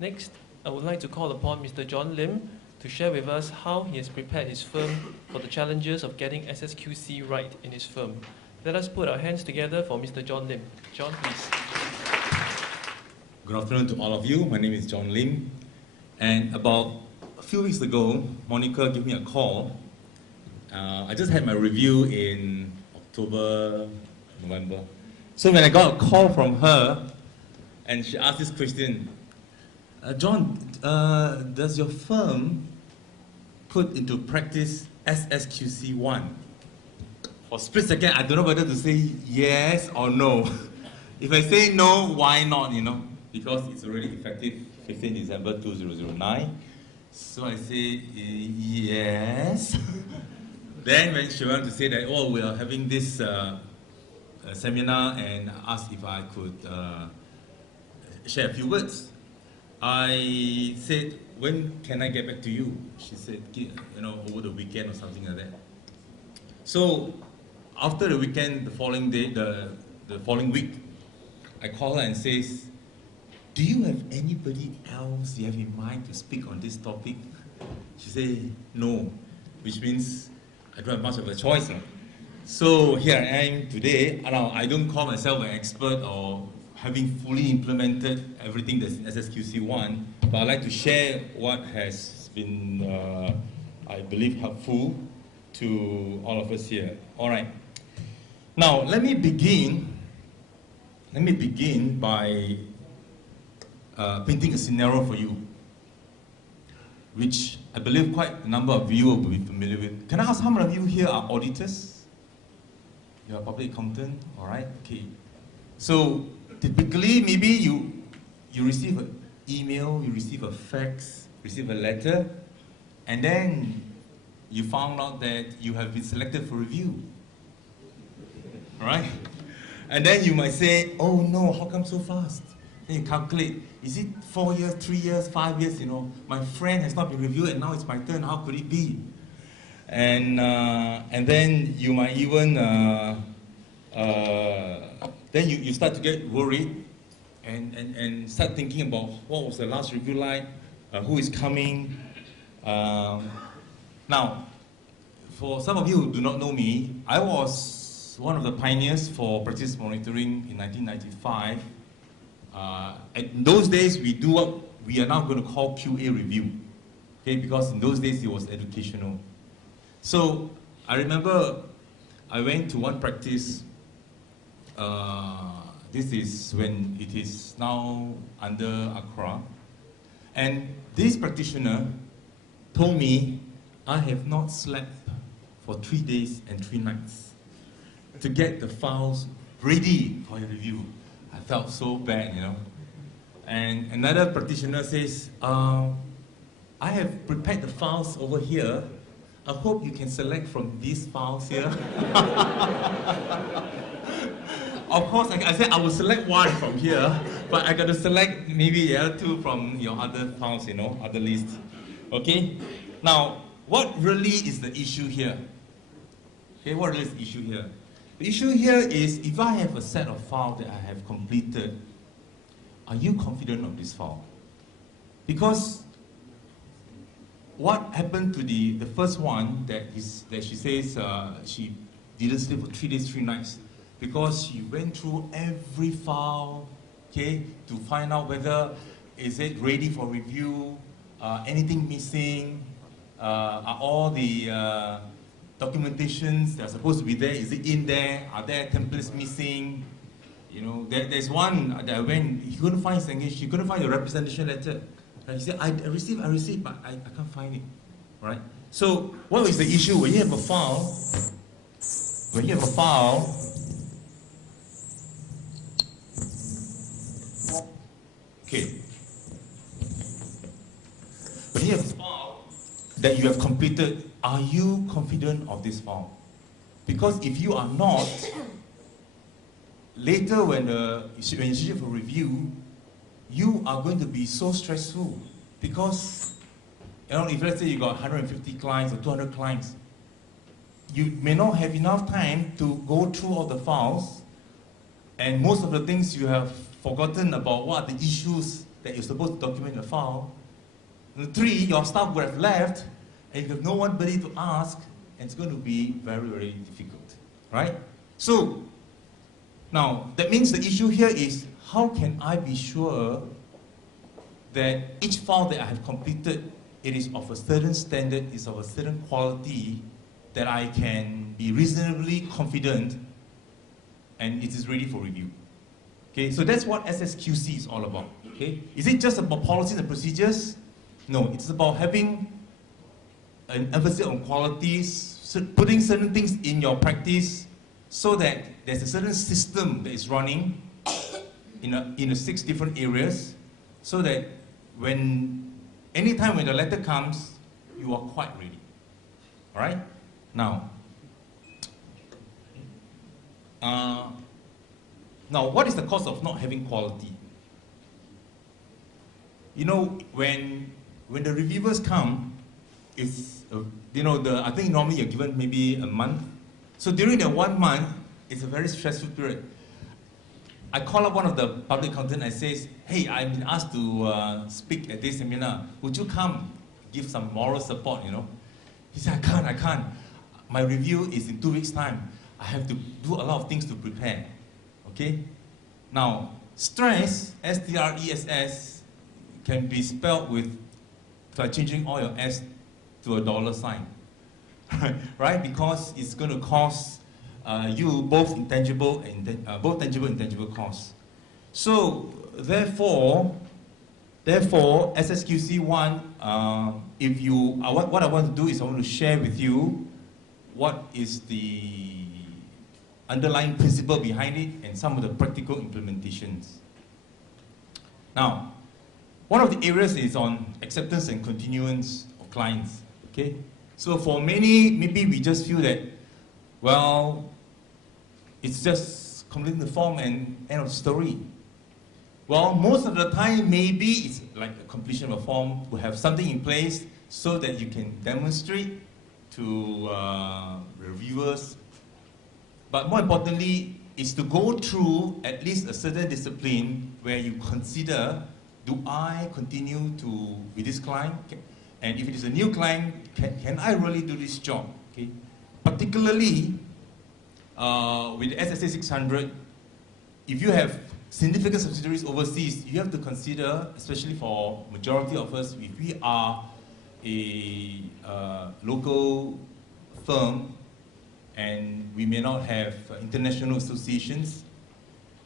Next, I would like to call upon Mr. John Lim to share with us how he has prepared his firm for the challenges of getting SSQC right in his firm. Let us put our hands together for Mr. John Lim. John, please. Good afternoon to all of you. My name is John Lim. And about a few weeks ago, Monica gave me a call. I just had my review in October, November. So when I got a call from her, and she asked this question, John, does your firm put into practice SSQC1? For a split second, I don't know whether to say yes or no. If I say no, why not, Because it's already effective 15 December 2009. So I say yes. Then when she wanted to say that, we are having this seminar and asked if I could share a few words. I said, when can I get back to you? She said, over the weekend or something like that. So after the weekend, the following day, the following week, I call her and says, do you have anybody else you have in mind to speak on this topic? She said, no, which means I don't have much of a choice. So here I am today. Now, I don't call myself an expert or having fully implemented everything that's in SSQC1, but I'd like to share what has been, I believe, helpful to all of us here. All right. Now, let me begin by painting a scenario for you, which I believe quite a number of you will be familiar with. Can I ask how many of you here are auditors? You're a public accountant, all right? Okay. So typically, maybe you receive an email, you receive a fax, receive a letter, and then you found out that you have been selected for review, all right? And then you might say, oh no, how come so fast? Then you calculate, is it 4 years, 3 years, 5 years, my friend has not been reviewed and now it's my turn, how could it be? And then you might even, then you start to get worried and start thinking about what was the last review like, who is coming. Now, for some of you who do not know me, I was one of the pioneers for practice monitoring in 1995. In those days, we do what we are now going to call QA review, okay? Because in those days, it was educational. So I remember I went to one practice. This is when it is now under Accra. And this practitioner told me, I have not slept for 3 days and 3 nights to get the files ready for your review. I felt so bad, And another practitioner says, I have prepared the files over here. I hope you can select from these files here. Of course, I said I will select one from here, but I got to select maybe the other 2 from your other files, other lists. Okay? Now, what really is the issue here? Okay, what really is the issue here? The issue here is, if I have a set of files that I have completed, are you confident of this file? Because what happened to the first one that she says she didn't sleep for 3 days, 3 nights, because she went through every file, okay, to find out whether is it ready for review, anything missing, are all the documentations that are supposed to be there, is it in there? Are there templates missing? There's one that I went, he couldn't find his engagement, she couldn't find the representation letter. And he said, I received, but I can't find it, right? So, what is the issue? When you have a file, okay. When you have a file that you have completed, are you confident of this file? Because if you are not, later when you schedule for review, you are going to be so stressful because, if let's say you got 150 clients or 200 clients, you may not have enough time to go through all the files, and most of the things you have forgotten about what are the issues that you're supposed to document in the file. And 3, your staff would have left, and you have nobody to ask, and it's going to be very, very difficult, right? So, now, that means the issue here is, how can I be sure that each file that I have completed, it is of a certain standard, is of a certain quality, that I can be reasonably confident, and it is ready for review. Okay, so that's what SSQC is all about. Okay, is it just about policies and procedures? No, it's about having an emphasis on qualities, putting certain things in your practice, so that there's a certain system that is running in 6 different areas, so that anytime when the letter comes, you are quite ready. All right? Now, what is the cause of not having quality? You know, when the reviewers come, it's I think normally you're given maybe a month. So during the 1 month, it's a very stressful period. I call up one of the public accountants and says, hey, I've been asked to speak at this seminar. Would you come give some moral support, He said, I can't. My review is in 2 weeks' time. I have to do a lot of things to prepare. Okay? Now, stress, S-T-R-E-S-S, can be spelled by changing all your S to a $sign. Right? Because it's going to cost you both tangible and intangible costs. So, therefore, SSQC1, what I want to do is I want to share with you what is the underlying principle behind it and some of the practical implementations. Now, one of the areas is on acceptance and continuance of clients. Okay? So for many, maybe we just feel that, well, it's just completing the form and end of the story. Well, most of the time, maybe it's like a completion of a form to have something in place so that you can demonstrate to reviewers. But more importantly, is to go through at least a certain discipline where you consider, do I continue with this client? And if it is a new client, can I really do this job? Okay? Particularly with the SSA 600, if you have significant subsidiaries overseas, you have to consider, especially for majority of us, if we are a local firm and we may not have international associations,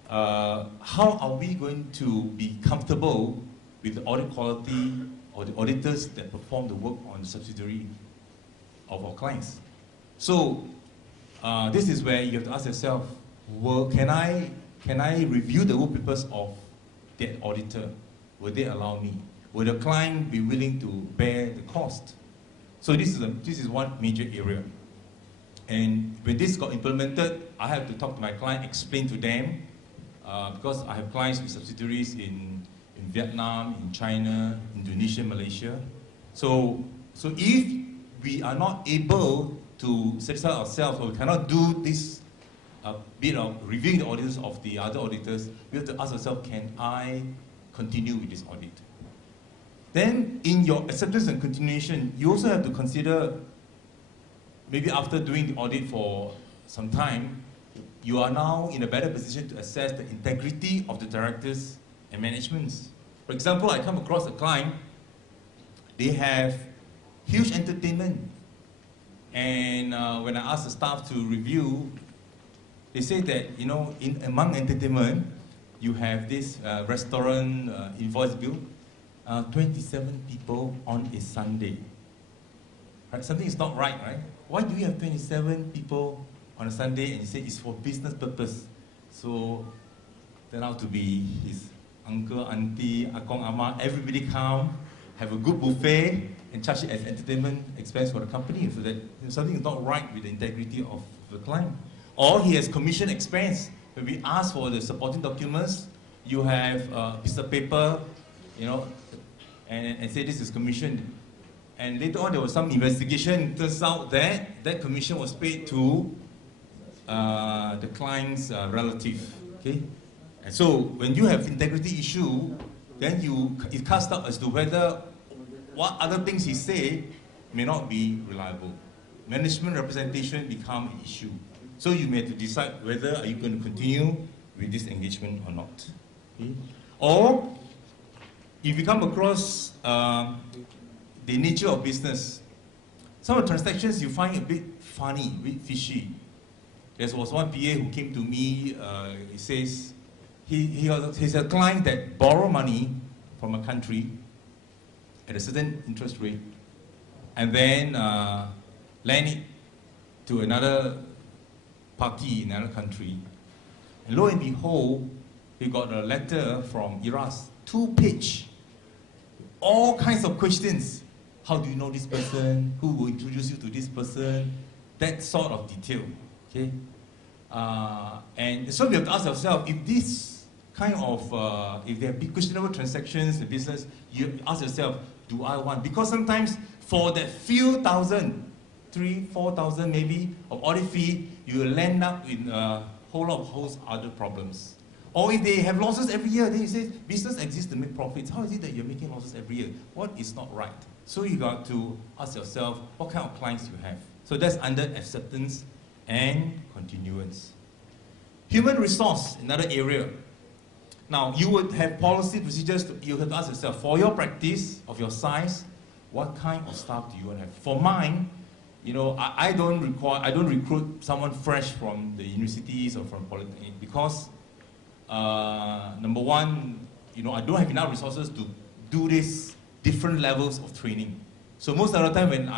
how are we going to be comfortable with the audit quality or the auditors that perform the work on the subsidiary of our clients? So this is where you have to ask yourself, well, can I review the work papers of that auditor? Will they allow me? Will the client be willing to bear the cost? So this is one major area. And when this got implemented, I have to talk to my client, explain to them, because I have clients with subsidiaries in Vietnam, in China, Indonesia, Malaysia. So if we are not able to satisfy ourselves, or we cannot do this bit of reviewing the auditors of the other auditors, we have to ask ourselves, can I continue with this audit? Then in your acceptance and continuation, you also have to consider, maybe after doing the audit for some time, you are now in a better position to assess the integrity of the directors and managements. For example, I come across a client, they have huge entertainment. And when I ask the staff to review, they say that, among entertainment, you have this restaurant invoice bill, 27 people on a Sunday. Right? Something is not right, right? Why do you have 27 people on a Sunday and you say it's for business purpose? So, turn out to be his uncle, auntie, akong, ama, everybody come, have a good buffet, and charge it as entertainment expense for the company, so that something is not right with the integrity of the client. Or he has commission expense. When we ask for the supporting documents, you have a piece of paper, and say this is commission. And later on, there was some investigation. It turns out that that commission was paid to the client's relative. Okay, and so when you have integrity issue, then it casts doubt as to whether what other things he say may not be reliable. Management representation become an issue. So you may have to decide whether are you going to continue with this engagement or not. Okay? Or if you come across the nature of business, some of the transactions you find a bit funny, a bit fishy. There was one PA who came to me, he says, he's a client that borrow money from a country at a certain interest rate and then lend it to another party in another country. And lo and behold, he got a letter from IRAS, 2-page, all kinds of questions. How do you know this person? Who will introduce you to this person? That sort of detail. Okay? And so we have to ask ourselves, if this kind of, if there are big questionable transactions in business, you ask yourself, do I want? Because sometimes for that few thousand, 3,000, 4,000 maybe, of audit fee, you will end up in a whole lot of host other problems. Or if they have losses every year, then you say, business exists to make profits. How is it that you're making losses every year? What is not right? So you got to ask yourself, what kind of clients you have? So that's under acceptance and continuance. Human resource, another area. Now, you would have policy procedures, you have to ask yourself, for your practice of your size, what kind of staff do you want to have? For mine, you know, I don't recruit someone fresh from the universities or from polytechnic because, number one, you know, I don't have enough resources to do this different levels of training. So most of the time when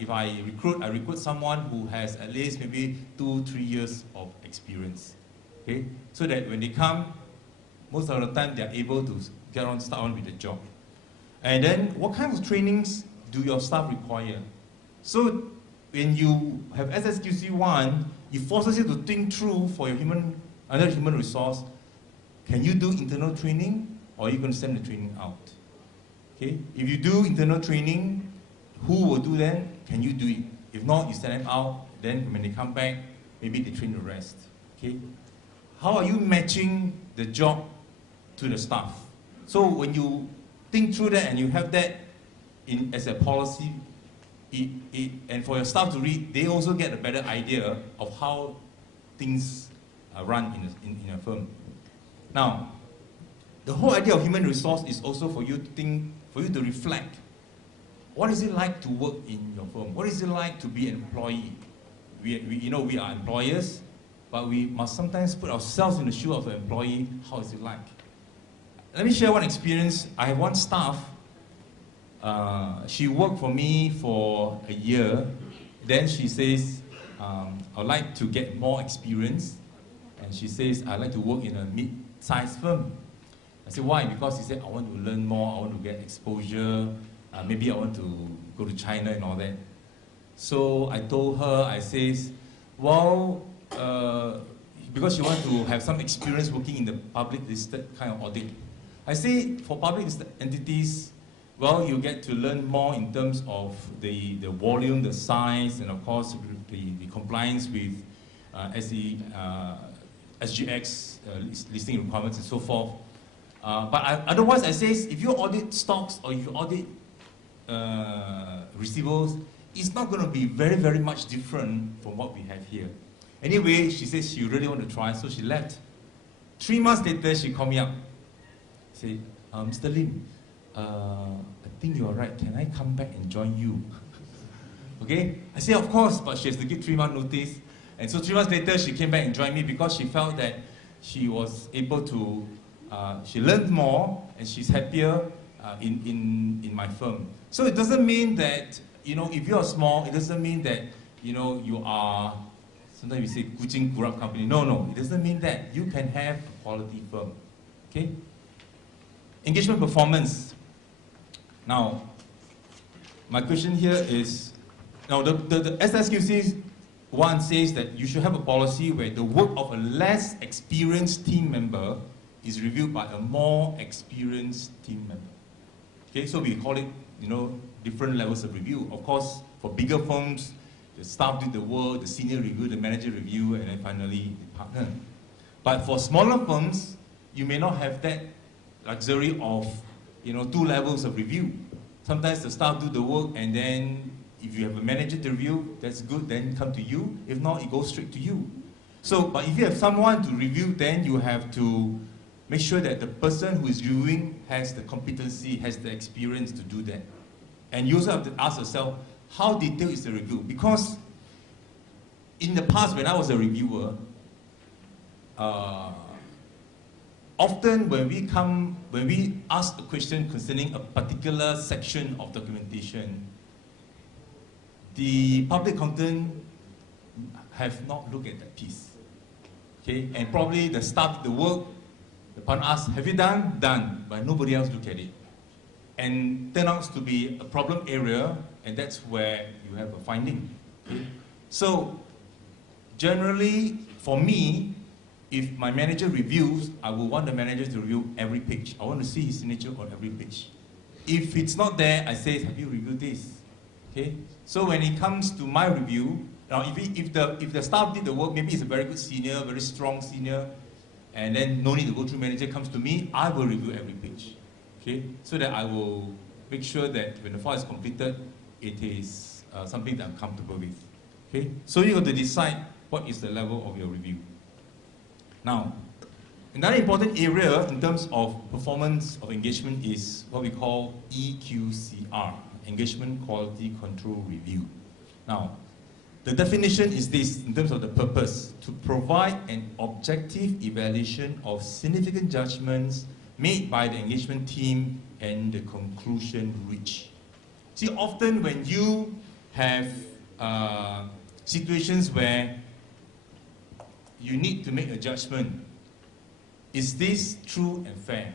if I recruit someone who has at least maybe 2-3 years of experience. Okay? So that when they come, most of the time they are able to start on with the job. And then what kind of trainings do your staff require? So when you have SSQC1, it forces you to think through for your another human resource, can you do internal training or are you going to send the training out? Okay? If you do internal training, who will do that? Can you do it? If not, you send them out, then when they come back, maybe they train the rest. Okay? How are you matching the job to the staff? So when you think through that and you have that as a policy, and for your staff to read, they also get a better idea of how things are run in a firm. Now, the whole idea of human resource is also for you to think, for you to reflect. What is it like to work in your firm? What is it like to be an employee? We are employers, but we must sometimes put ourselves in the shoe of an employee. How is it like? Let me share one experience. I have one staff. She worked for me for a year. Then she says, I'd like to get more experience. And she says, I'd like to work in a mid-sized firm. I said, why? Because she said, I want to learn more, I want to get exposure, maybe I want to go to China and all that. So I told her, I says, well, because she wants to have some experience working in the public listed kind of audit. I say, for public listed entities, well, you get to learn more in terms of the volume, the size, and of course, the compliance with SGX listing requirements and so forth. But otherwise, I say, if you audit stocks or if you audit receivables, it's not going to be very, very much different from what we have here. Anyway, she says she really want to try, so she left. 3 months later, she called me up. Say, Mr. Lim, I think you're right. Can I come back and join you? Okay? I said, of course, but she has to give 3 months notice. And so 3 months later, she came back and joined me because she felt that she was able to, she learned more and she's happier in my firm. So it doesn't mean that, you know, if you're small, it doesn't mean that, you know, you are, sometimes we say, kucing kurap company. No, it doesn't mean that. You can have a quality firm. Okay? Engagement performance. Now, my question here is, now the SSQC one says that you should have a policy where the work of a less experienced team member is reviewed by a more experienced team member. Okay, so we call it, you know, different levels of review. Of course, for bigger firms, the staff did the work, the senior review, the manager review, and then finally the partner. But for smaller firms, you may not have that luxury of, 2 levels of review. Sometimes the staff do the work, and then if you have a manager to review, that's good, then come to you. If not, it goes straight to you. So, but if you have someone to review, then you have to make sure that the person who is reviewing has the competency, has the experience to do that. And you also have to ask yourself, how detailed is the review? Because in the past, when I was a reviewer, often when we ask a question concerning a particular section of documentation, the public accountant have not looked at that piece. Okay, and probably the staff did the work, the partner asked, have you done? Done, but nobody else looked at it. And turn out to be a problem area, and that's where you have a finding. Okay? So, generally, for me, if my manager reviews, I will want the manager to review every page. I want to see his signature on every page. If it's not there, I say, have you reviewed this? Okay? So when it comes to my review, now if the staff did the work, maybe it's a very good senior, very strong senior, and then no need to go through manager, comes to me, I will review every page. Okay? So that I will make sure that when the file is completed, it is something that I'm comfortable with. Okay? So you have to decide what is the level of your review. Now, another important area in terms of performance of engagement is what we call EQCR, Engagement Quality Control Review. Now, the definition is this in terms of the purpose: to provide an objective evaluation of significant judgments made by the engagement team and the conclusion reached. See, often when you have situations where you need to make a judgment, is this true and fair?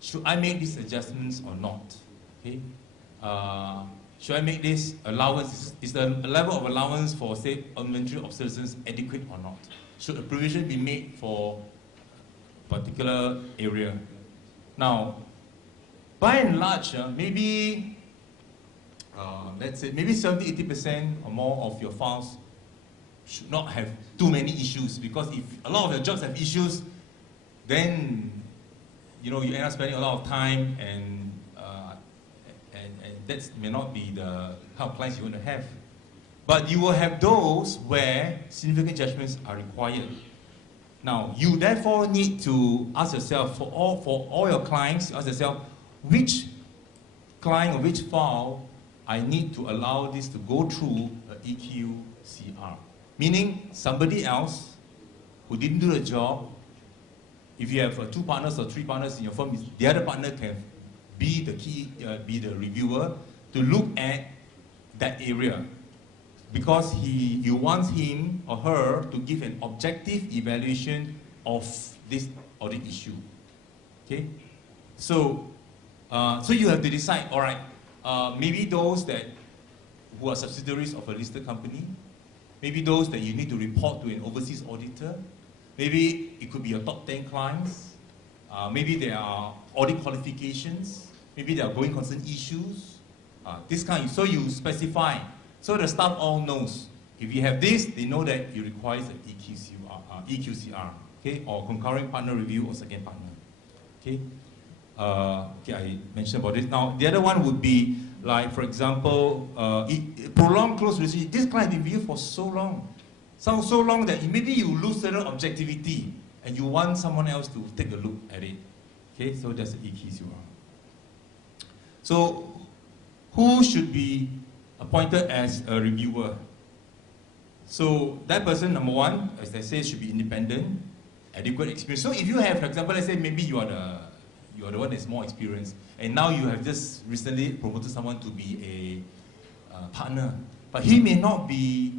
Should I make these adjustments or not? Okay? Should I make this allowance? Is the level of allowance for, say, inventory obsolescence adequate or not? Should a provision be made for a particular area? Now, by and large, maybe, let's say, maybe 70–80% or more of your files should not have too many issues, because if a lot of your jobs have issues, then you end up spending a lot of time, and that may not be the kind of clients you want to have. But you will have those where significant judgments are required. Now, you therefore need to ask yourself, for all your clients, ask yourself, which client or which file I need to allow this to go through a EQCR. Meaning, somebody else who didn't do the job, if you have 2 partners or 3 partners in your firm, the other partner can be the reviewer to look at that area, because you want him or her to give an objective evaluation of this audit issue. Okay, so you have to decide. All right, maybe those who are subsidiaries of a listed company, maybe those that you need to report to an overseas auditor, maybe it could be your top 10 clients, maybe there are audit qualifications, maybe there are going concern issues, this kind. So you specify, so the staff all knows. If you have this, they know that it requires an EQCR, okay, or concurrent partner review or second partner. Okay, okay, I mentioned about this. Now, the other one would be, like, for example, prolonged close relationship. This client has been with you for so long, so long that maybe you lose certain objectivity and you want someone else to take a look at it. Okay, so that's the EQCR. So, who should be appointed as a reviewer? So that person, number one, as I say, should be independent, adequate experience. So if you have, for example, let's say maybe you are the one that's more experienced, and now you have just recently promoted someone to be a partner, but he may not be